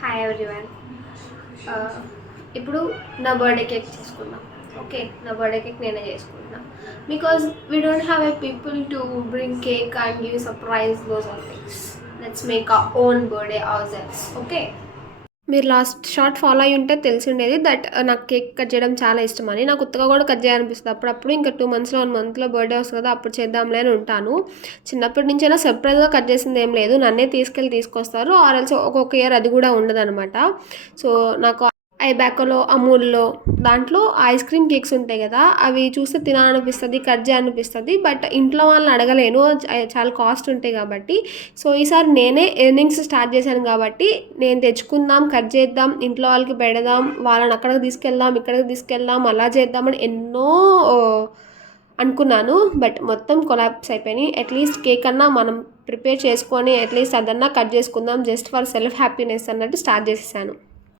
Hi everyone. ఇప్పుడు నా birthday cake చేసుకుందాం. ఓకే, నా బర్త్డే కేక్ నేనే చేసుకుంటున్నా because we don't have a people to bring cake and give surprise those are things. Let's make our own birthday ourselves. Okay, మీరు last short follow అయ్యి ఉంటే తెలిసిండేది that నాకు cake cut చేయడం చాలా ఇష్టం అని. నాకు కొత్తగా కూడా కట్ చేయాలనిపిస్తుంది అప్పుడప్పుడు. ఇంకా 2 monthsలో 1 monthలో బర్త్డే వస్తుంది కదా, అప్పుడు చేద్దాంలే అని ఉంటాను. చిన్నప్పటి నుంచైనా సర్ప్రైజ్గా కట్ చేసింది ఏం లేదు, నన్నే తీసుకొస్తారు. ఆర్ఎల్స్ ఒక్కొక్క ఇయర్ అది కూడా ఉండదన్నమాట. సో నాకు ఐబ్యాకోలో, అమూల్లో దాంట్లో ఐస్ క్రీమ్ కేక్స్ ఉంటాయి కదా, అవి చూస్తే తినాలనిపిస్తుంది, కట్ చేయాలనిపిస్తుంది. బట్ ఇంట్లో వాళ్ళని అడగలేను, చాలా కాస్ట్ ఉంటాయి కాబట్టి. సో ఈసారి నేనే ఎర్నింగ్స్ స్టార్ట్ చేశాను కాబట్టి నేను తెచ్చుకుందాం, కట్ చేద్దాం, ఇంట్లో వాళ్ళకి పెడదాం, వాళ్ళని అక్కడికి తీసుకెళ్దాం, ఇక్కడికి తీసుకెళ్దాం, అలా చేద్దామని ఎన్నో అనుకున్నాను. బట్ మొత్తం కొలాప్స్ అయిపోయినాయి. అట్లీస్ట్ కేక్ అన్నా మనం ప్రిపేర్ చేసుకొని అట్లీస్ట్ అదన్నా కట్ చేసుకుందాం, జస్ట్ ఫర్ సెల్ఫ్ హ్యాపీనెస్ అన్నట్టు స్టార్ట్ చేసేసాను.